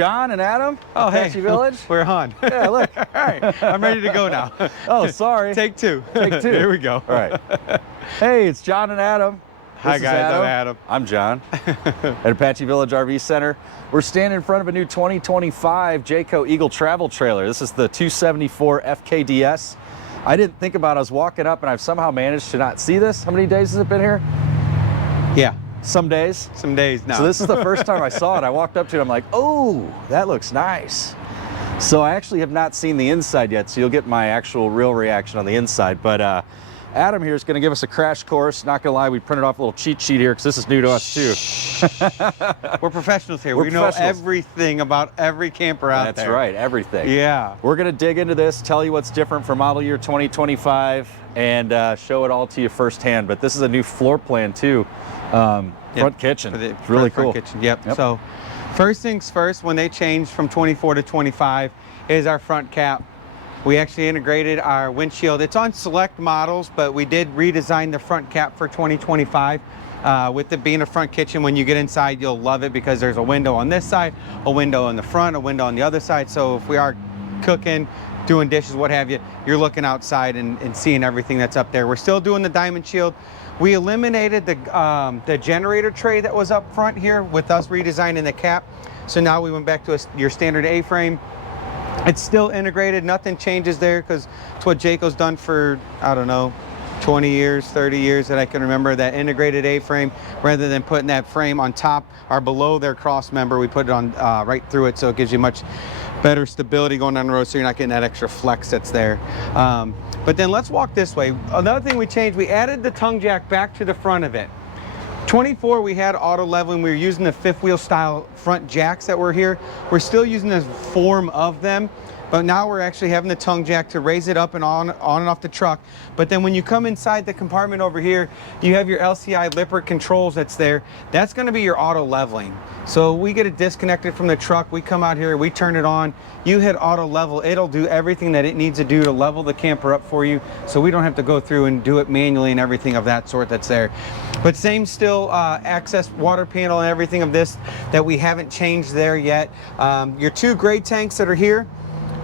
John and Adam. Oh, Apache hey. Village. We're on. Yeah, look. All right, I'm ready to go now. Oh, sorry. Take two. Take two. Here we go. All right. Hey, it's John and Adam. Hi, This is guys. I'm Adam. I'm John at Apache Village RV Center. We're standing in front of a new 2025 Jayco Eagle Travel trailer. This is the 274 FKDS. I didn't think about it. I was walking up and I've somehow managed to not see this. How many days has it been here? Yeah. Some days? Some days now. So this is the first time I saw it. I walked up to it. I'm like, oh, that looks nice. So I actually have not seen the inside yet, so you'll get my actual real reaction on the inside. But Adam here is going to give us a crash course. Not going to lie, we printed off a little cheat sheet here because this is new to us too. We're professionals here. We're we know everything about every camper out there. That's right, everything. Yeah. We're going to dig into this, tell you what's different for model year 2025, and show it all to you firsthand. But this is a new floor plan too. Front kitchen. It's really cool. Front kitchen. Yep. So first things first, when they changed from 24 to 25 is our front cap. We actually integrated our windshield. It's on select models, but we did redesign the front cap for 2025. With it being a front kitchen, when you get inside, you'll love it because there's a window on this side, a window in the front, a window on the other side. So if we are cooking, doing dishes, what have you, you're looking outside and seeing everything that's up there. We're still doing the diamond shield. We eliminated the generator tray that was up front here with us redesigning the cap. So now we went back to your standard A-frame. It's still integrated, nothing changes there because it's what Jayco's done for, I don't know, 20 years, 30 years that I can remember, that integrated A-frame. Rather than putting that frame on top or below their cross member, we put it on right through it, so it gives you much better stability going down the road so you're not getting that extra flex that's there. But then let's walk this way. Another thing we changed, we added the tongue jack back to the front of it. 24, we had auto leveling. We were using the fifth wheel style front jacks that were here. We're still using the form of them, but now we're actually having the tongue jack to raise it up and on and off the truck. But then when you come inside the compartment over here, you have your LCI Lippert controls that's there. That's gonna be your auto leveling. So we get it disconnected from the truck, we come out here, we turn it on, you hit auto level, it'll do everything that it needs to do to level the camper up for you, so we don't have to go through and do it manually and everything of that sort that's there. But same still access water panel and everything of this that we haven't changed there yet. Your two gray tanks that are here,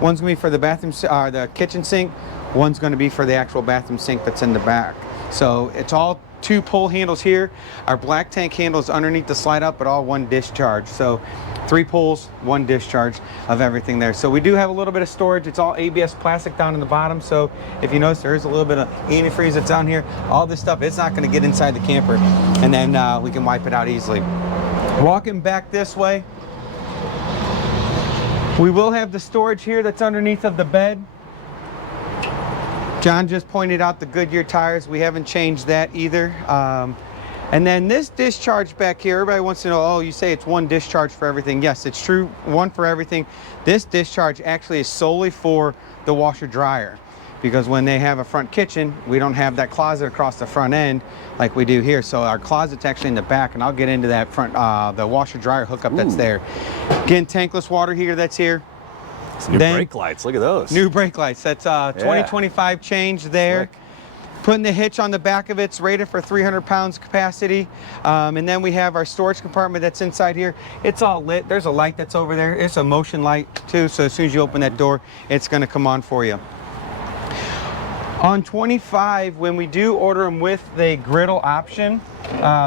one's gonna be for the bathroom, the kitchen sink, one's gonna be for the actual bathroom sink that's in the back. So it's all two pull handles here. Our black tank handle is underneath the slide up, but all one discharge. So 3 pulls, 1 discharge of everything there. So we do have a little bit of storage. It's all ABS plastic down in the bottom. So if you notice, there is a little bit of antifreeze that's down here. All this stuff, it's not gonna get inside the camper. And then we can wipe it out easily. Walking back this way, we will have the storage here that's underneath of the bed. John just pointed out the Goodyear tires. We haven't changed that either. And then this discharge back here, everybody wants to know, oh, you say it's one discharge for everything. Yes, it's true, one for everything. This discharge actually is solely for the washer dryer, because when they have a front kitchen, we don't have that closet across the front end like we do here. So our closet's actually in the back, and I'll get into that front, the washer dryer hookup that's there. Again, tankless water heater that's here. Some new brake lights, look at those. New brake lights, that's 2025 change there. Slick. Putting the hitch on the back of it's rated for 300 pounds capacity. And then we have our storage compartment that's inside here. It's all lit, there's a light that's over there. It's a motion light too, so as soon as you open that door, it's gonna come on for you. On 25, when we do order them with the griddle option,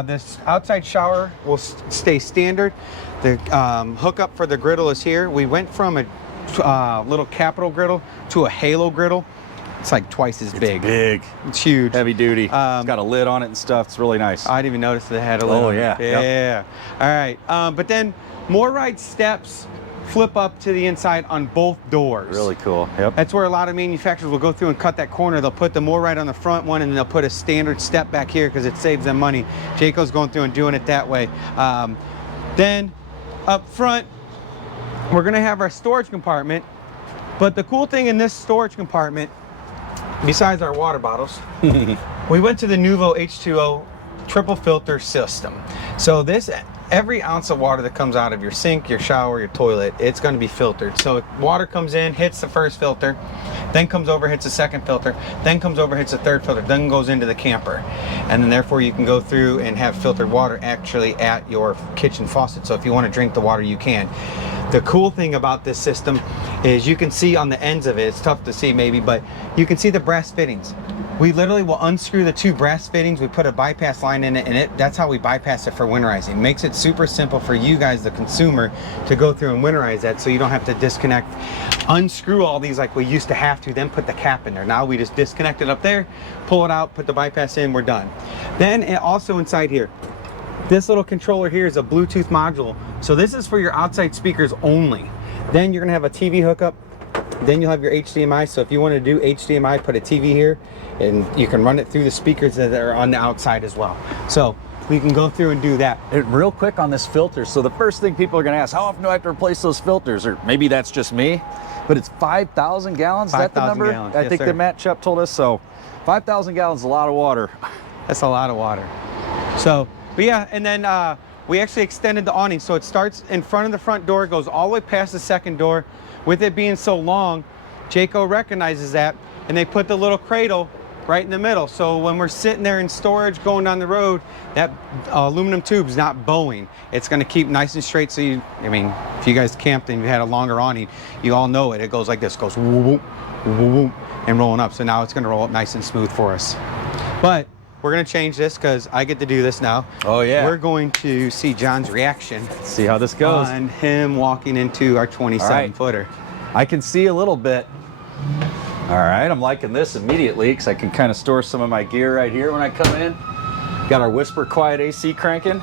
this outside shower will stay standard. The hookup for the griddle is here. We went from a little capital griddle to a halo griddle. It's like twice as big. It's big. It's huge. Heavy duty. It's got a lid on it and stuff. It's really nice. I didn't even notice they had a lid on it. Yeah. Yeah. Yep. All right. But then more ride steps flip up to the inside on both doors. Really cool. Yep. That's where a lot of manufacturers will go through and cut that corner. They'll put the more ride on the front one, and then they'll put a standard step back here because it saves them money. Jayco's going through and doing it that way. Then up front, we're gonna have our storage compartment. But the cool thing in this storage compartment, besides our water bottles, we went to the Nuvo H2O triple filter system. So this every ounce of water that comes out of your sink, your shower, your toilet, it's going to be filtered. So water comes in, hits the first filter, then comes over, hits the second filter, then comes over, hits the third filter, then goes into the camper. And then therefore you can go through and have filtered water actually at your kitchen faucet. So if you want to drink the water, you can. The cool thing about this system is you can see on the ends of it, it's tough to see maybe, but you can see the brass fittings. We literally will unscrew the 2 brass fittings, we put a bypass line in it, and that's how we bypass it for winterizing. It makes it super simple for you guys, the consumer, to go through and winterize that, so you don't have to disconnect, unscrew all these like we used to have to, then put the cap in there. Now we just disconnect it up there, pull it out, put the bypass in, we're done. Then also inside here, this little controller here is a Bluetooth module. So this is for your outside speakers only. Then you're gonna have a TV hookup. Then you'll have your HDMI. So if you want to do HDMI, put a TV here and you can run it through the speakers that are on the outside as well. So we can go through and do that. And real quick on this filter. So the first thing people are gonna ask, how often do I have to replace those filters? Or maybe that's just me, but it's 5,000 gallons. Is that the number? Gallons. I Yes, think sir. that Matt Chupp told us. So 5,000 gallons is a lot of water. That's a lot of water. So, but yeah, and then we actually extended the awning. So it starts in front of the front door, goes all the way past the second door. With it being so long, Jayco recognizes that, and they put the little cradle right in the middle. So when we're sitting there in storage going down the road, that aluminum tube's not bowing. It's gonna keep nice and straight. So you, I mean, if you guys camped and you had a longer awning, you all know it. It goes like this, goes whoop, whoop, whoop, whoop, and rolling up. So now it's gonna roll up nice and smooth for us. But we're gonna change this because I get to do this now. Oh yeah. We're going to see John's reaction. Let's see how this goes. On him walking into our 27 footer. I can see a little bit. All right, I'm liking this immediately because I can kind of store some of my gear right here when I come in. Got our Whisper Quiet AC cranking.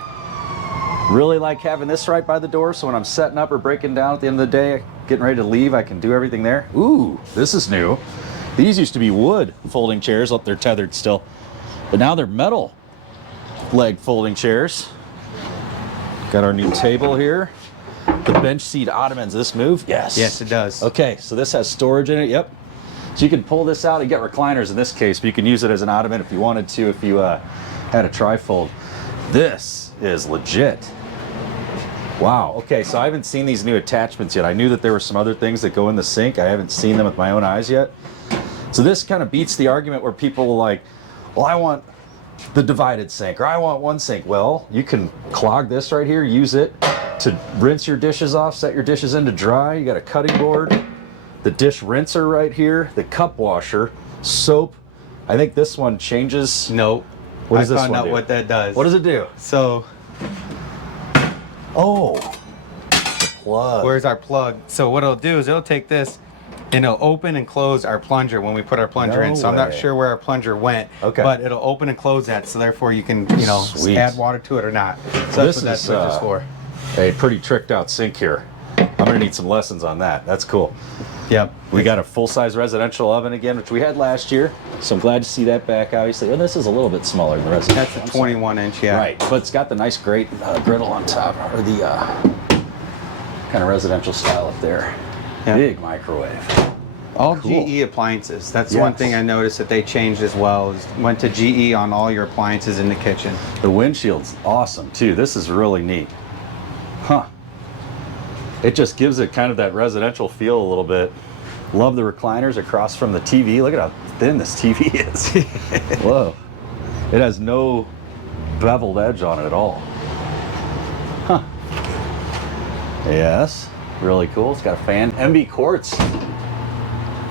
Really like having this right by the door, so when I'm setting up or breaking down at the end of the day, getting ready to leave, I can do everything there. Ooh, this is new. These used to be wood folding chairs. Oh, they're tethered still. But now they're metal leg folding chairs. Got our new table here. The bench seat ottomans, does this move? Yes. Yes, it does. Okay, so this has storage in it, yep. So you can pull this out and get recliners in this case, but you can use it as an ottoman if you wanted to, if you had a trifold. This is legit. Wow, okay, so I haven't seen these new attachments yet. I knew that there were some other things that go in the sink. I haven't seen them with my own eyes yet. So this kind of beats the argument where people are like, well, I want the divided sink, or I want one sink. Well, you can clog this right here, use it to rinse your dishes off, set your dishes in to dry. You got a cutting board, the dish rinser right here, the cup washer, soap. I think this one changes. Nope. What does this I found one out do? what that does. What does it do? So, Oh, the plug. where's our plug? So what it'll do is it'll take this and it'll open and close our plunger when we put our plunger No in. So I'm not way. sure where our plunger went, Okay. but it'll open and close that. So therefore you can, you know, Sweet. add water to it or not. So This that's what that is, switch is for. a pretty tricked out sink here. I'm gonna need some lessons on that. That's cool. Yep. We got a full-size residential oven again, which we had last year. So I'm glad to see that back, obviously. And this is a little bit smaller than the residential. That's a I'm sorry. 21 inch, yeah. Right, but it's got the nice grate griddle on top, or the kind of residential style up there. Yeah. Big microwave. All Cool. GE appliances. That's one Yes. thing I noticed that they changed as well. Is went to GE on all your appliances in the kitchen. The windshield's awesome too. This is really neat. Huh. It just gives it kind of that residential feel a little bit. Love the recliners across from the TV. Look at how thin this TV is. Whoa. It has no beveled edge on it at all. Huh. Yes. Really cool. It's got a fan. MB quartz.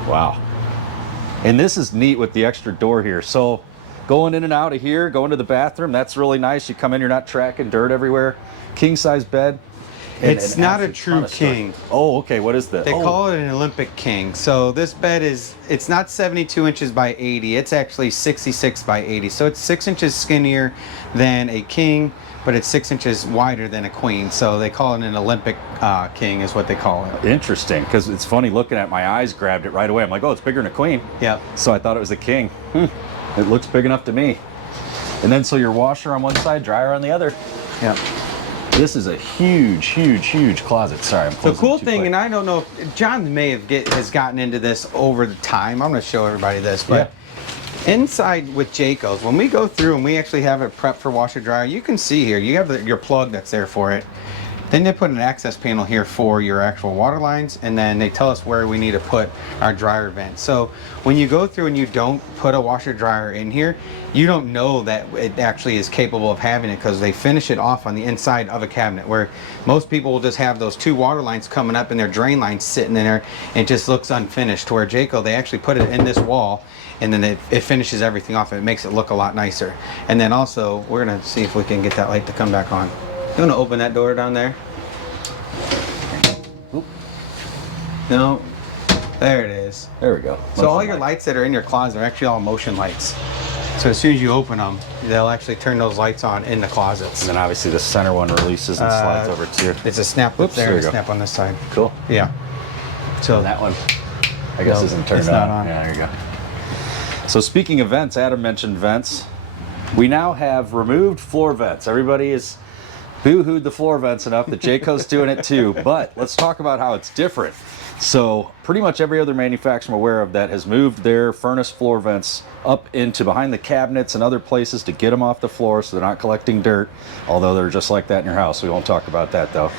Wow. And this is neat with the extra door here. So going in and out of here, going to the bathroom, that's really nice. You come in, you're not tracking dirt everywhere. King size bed. It's not a absolute true ton of storage. king. Oh, okay. What is that? They call it an Olympic king. So this bed is, it's not 72 inches by 80. It's actually 66 by 80. So it's 6 inches skinnier than a king, but it's 6 inches wider than a queen. So they call it an Olympic king is what they call it. Interesting, because it's funny looking at my eyes grabbed it right away. I'm like, oh, it's bigger than a queen. Yep. So I thought it was a king. It looks big enough to me. And then so your washer on one side, dryer on the other. Yep. This is a huge, huge, huge closet. Sorry, I'm The closing cool it too thing, quick. and I don't know if John may have has gotten into this over the time. I'm going to show everybody this, but inside with Jayco's, when we go through and we actually have it prepped for washer dryer, you can see here, you have your plug that's there for it. Then they put an access panel here for your actual water lines, and then they tell us where we need to put our dryer vent. So when you go through and you don't put a washer dryer in here, you don't know that it actually is capable of having it, because they finish it off on the inside of a cabinet, where most people will just have those 2 water lines coming up and their drain lines sitting in there, and it just looks unfinished. To where Jayco, they actually put it in this wall, and then it finishes everything off, and it makes it look a lot nicer. And then also, we're gonna see if we can get that light to come back on. You wanna open that door down there? Oop. No, there it is. There we go. So all your lights that are in your closet are actually all motion lights. So as soon as you open them, they'll actually turn those lights on in the closets. And then obviously the center one releases and slides over too. It's a snap up there and a snap on this side. Cool. Yeah. So and that one, I guess, isn't turned on. Not on. Yeah, there you go. So speaking of vents, Adam mentioned vents. We now have removed floor vents. Everybody is boo-hooed the floor vents enough that Jayco's doing it too. But let's talk about how it's different. So pretty much every other manufacturer I'm aware of that has moved their furnace floor vents up into behind the cabinets and other places to get them off the floor so they're not collecting dirt, although they're just like that in your house. We won't talk about that though.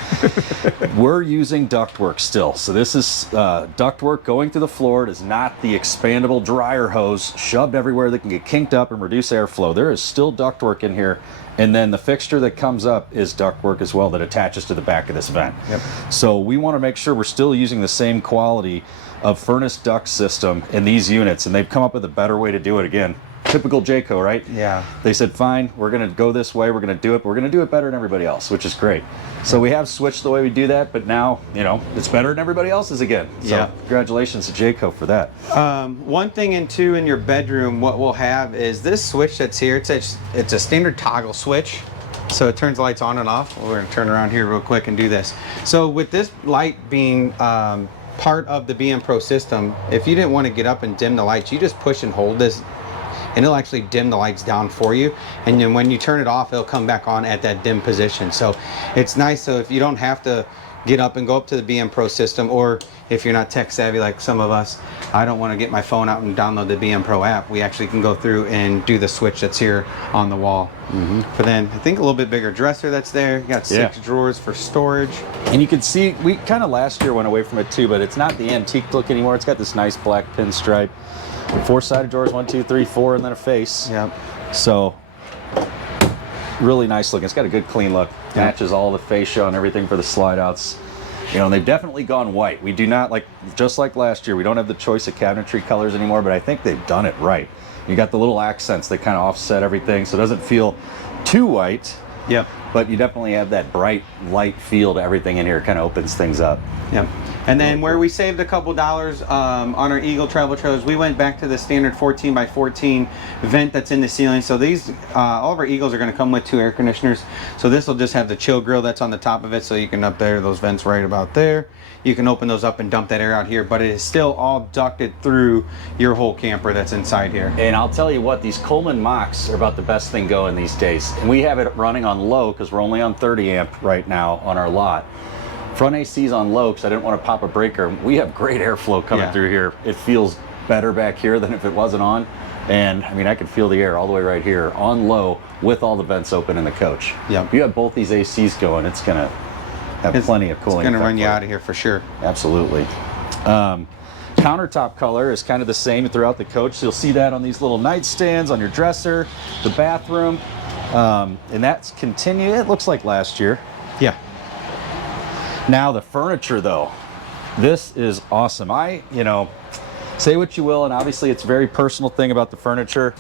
We're using ductwork still. So this is ductwork going through the floor. It is not the expandable dryer hose shoved everywhere that can get kinked up and reduce airflow. There is still ductwork in here. And then the fixture that comes up is ductwork as well that attaches to the back of this vent. Yep. So we want to make sure we're still using the same quality of furnace duct system in these units, and they've come up with a better way to do it again. Typical Jayco, right? Yeah. They said, fine, we're going to go this way, we're going to do it, but we're going to do it better than everybody else, which is great. So we have switched the way we do that, but now, you know, it's better than everybody else's again. So yeah. Congratulations to Jayco for that. One thing and two in your bedroom, what we'll have is this switch that's here. It's a standard toggle switch. So it turns lights on and off. We're going to turn around here real quick and do this. So with this light being part of the BM Pro system, if you didn't want to get up and dim the lights, you just push and hold this, and it'll actually dim the lights down for you. And then when you turn it off, it'll come back on at that dim position. So it's nice. So if you don't have to get up and go up to the BM Pro system, or if you're not tech savvy like some of us, I don't want to get my phone out and download the BM Pro app. We actually can go through and do the switch that's here on the wall. But then I think a little bit bigger dresser that's there. You got 6 drawers for storage. And you can see, we kind of last year went away from it too, but it's not the antique look anymore. It's got this nice black pinstripe. 4-sided drawers, 1, 2, 3, 4, and then a face. Yep. So really nice looking. It's got a good clean look. Matches all the fascia and everything for the slide outs. You know, and they've definitely gone white. We do not, like, just like last year, we don't have the choice of cabinetry colors anymore, but I think they've done it right. You got the little accents that kind of offset everything, so it doesn't feel too white. Yep. But you definitely have that bright light feel to everything in here. It kind of opens things up. Yep. And then where we saved a couple dollars on our Eagle travel trailers, we went back to the standard 14x14 vent that's in the ceiling. So these, all of our Eagles are going to come with 2 air conditioners. So this will just have the chill grill that's on the top of it, so you can up there those vents right about there. You can open those up and dump that air out here, but it is still all ducted through your whole camper that's inside here. And I'll tell you what, these Coleman Machs are about the best thing going these days. And we have it running on low because we're only on 30 amp right now on our lot. Front AC's on low because I didn't want to pop a breaker. We have great airflow coming through here. It feels better back here than if it wasn't on. And I mean, I can feel the air all the way right here on low with all the vents open in the coach. Yeah. If you have both these ACs going, it's going to have plenty of cooling. It's going to run you out of here for sure. Absolutely. Countertop color is kind of the same throughout the coach. So you'll see that on these little nightstands, on your dresser, the bathroom. And that's continued. It looks like last year. Yeah. Now the furniture though, this is awesome. You know, say what you will, and obviously it's a very personal thing about the furniture.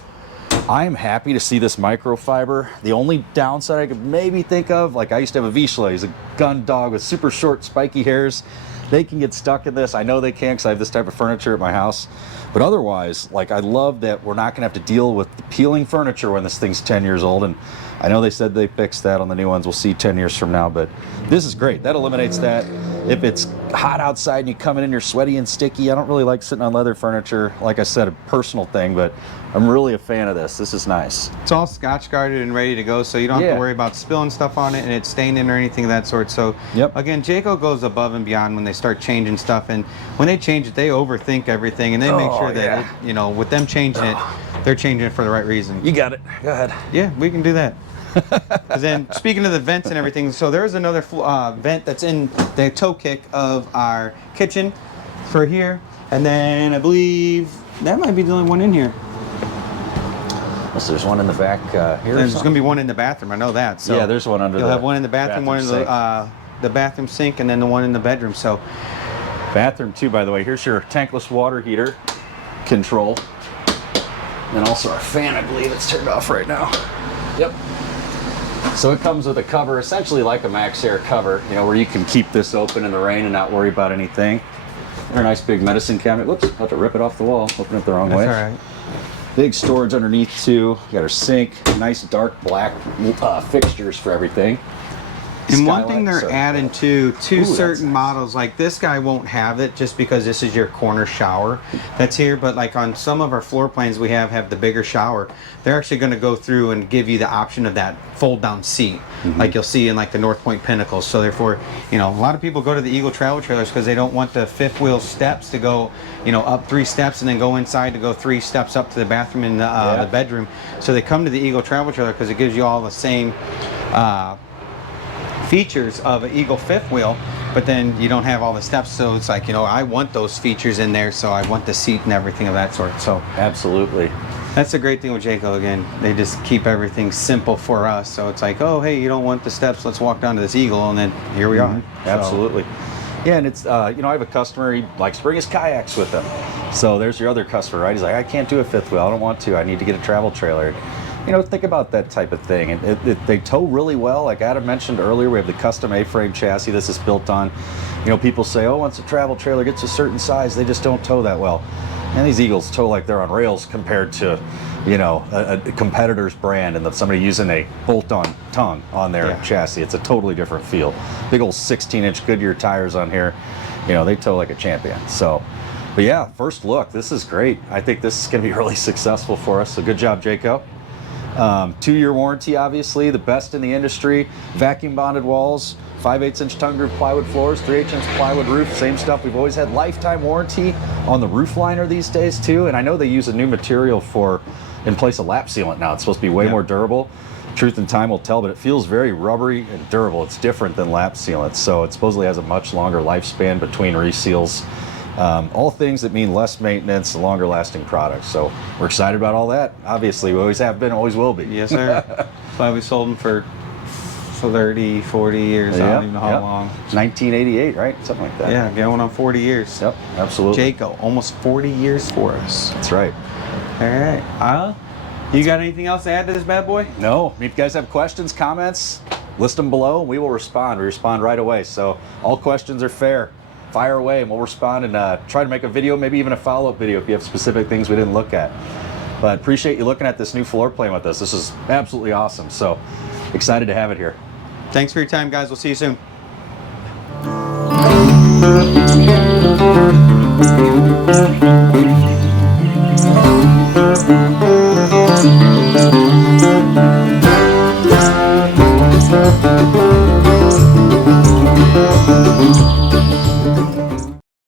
I am happy to see this microfiber. The only downside I could maybe think of, like I used to have a Vizsla, he's a gun dog with super short spiky hairs. They can get stuck in this. I know they can because I have this type of furniture at my house. But otherwise, like, I love that we're not gonna have to deal with the peeling furniture when this thing's 10 years old. And I know they said they fixed that on the new ones. We'll see 10 years from now, but this is great. That eliminates that. If it's hot outside and you come in and you're sweaty and sticky, I don't really like sitting on leather furniture. Like I said, a personal thing, but I'm really a fan of this. This is nice. It's all Scotch guarded and ready to go, so you don't have to worry about spilling stuff on it and it's staining or anything of that sort. So again, Jayco goes above and beyond when they start changing stuff, and when they change it, they overthink everything, and they make sure that it, you know, with them changing it, they're changing it for the right reason. You got it. Go ahead. Yeah, we can do that. And then speaking of the vents and everything, so there's another vent that's in the toe kick of our kitchen for here. And then I believe that might be the only one in here. So there's one in the back here. There's going to be one in the bathroom. I know that. So yeah, there's one under. You'll have one in the bathroom, one in the bathroom sink, and then the one in the bedroom. So bathroom too, by the way. Here's your tankless water heater control, and also our fan. I believe it's turned off right now. Yep. So it comes with a cover, essentially like a Max Air cover, you know, where you can keep this open in the rain and not worry about anything. And a nice big medicine cabinet. Whoops, about to rip it off the wall. Open it the wrong way. That's all right. Big storage underneath too. You got our sink, nice dark black fixtures for everything. And one thing they're adding to certain models, like this guy won't have it just because this is your corner shower that's here, but like on some of our floor plans we have the bigger shower. They're actually going to go through and give you the option of that fold down seat, like you'll see in like the North Point Pinnacles. So therefore, you know, a lot of people go to the Eagle travel trailers because they don't want the fifth wheel steps to go, you know, up 3 steps and then go inside to go 3 steps up to the bathroom and the bedroom. So they come to the Eagle travel trailer because it gives you all the same features of an Eagle fifth wheel, but then you don't have all the steps. So it's like, you know, I want those features in there, so I want the seat and everything of that sort. So absolutely, that's the great thing with Jayco. Again, they just keep everything simple for us. So it's like, oh hey, you don't want the steps, let's walk down to this Eagle, and then here we are. Absolutely. Yeah, and it's you know, I have a customer, he likes to bring his kayaks with him. So there's your other customer, right? He's like, I can't do a fifth wheel, I don't want to, I need to get a travel trailer. You know, think about that type of thing. And they tow really well. Like Adam mentioned earlier, we have the custom A-frame chassis this is built on. You know, people say, oh, once a travel trailer gets a certain size, they just don't tow that well. And these Eagles tow like they're on rails compared to, you know, a competitor's brand and somebody using a bolt-on tongue on their chassis. It's a totally different feel. Big old 16-inch Goodyear tires on here. You know, they tow like a champion. So, but yeah, first look, this is great. I think this is going to be really successful for us. So good job, Jayco. 2-year warranty, obviously, the best in the industry. Vacuum bonded walls, 5/8-inch tongue groove plywood floors, 3/8-inch plywood roof, same stuff. We've always had lifetime warranty on the roof liner these days too. And I know they use a new material in place of lap sealant now. It's supposed to be way more durable. Truth and time will tell, but it feels very rubbery and durable. It's different than lap sealant. So it supposedly has a much longer lifespan between reseals. All things that mean less maintenance, longer lasting products. So we're excited about all that. Obviously, we always have been, always will be. Yes, sir. That's why we sold them for 30, 40 years. I don't even know how long. 1988, right? Something like that. Yeah, going on 40 years. Yep, absolutely. Jayco, almost 40 years for us. That's right. All right. You got anything else to add to this bad boy? No. If you guys have questions, comments, list them below and we will respond. We respond right away. So all questions are fair. Fire away and we'll respond and try to make a video, maybe even a follow-up video if you have specific things we didn't look at. But appreciate you looking at this new floor plan with us. This is absolutely awesome. So excited to have it here. Thanks for your time, guys. We'll see you soon.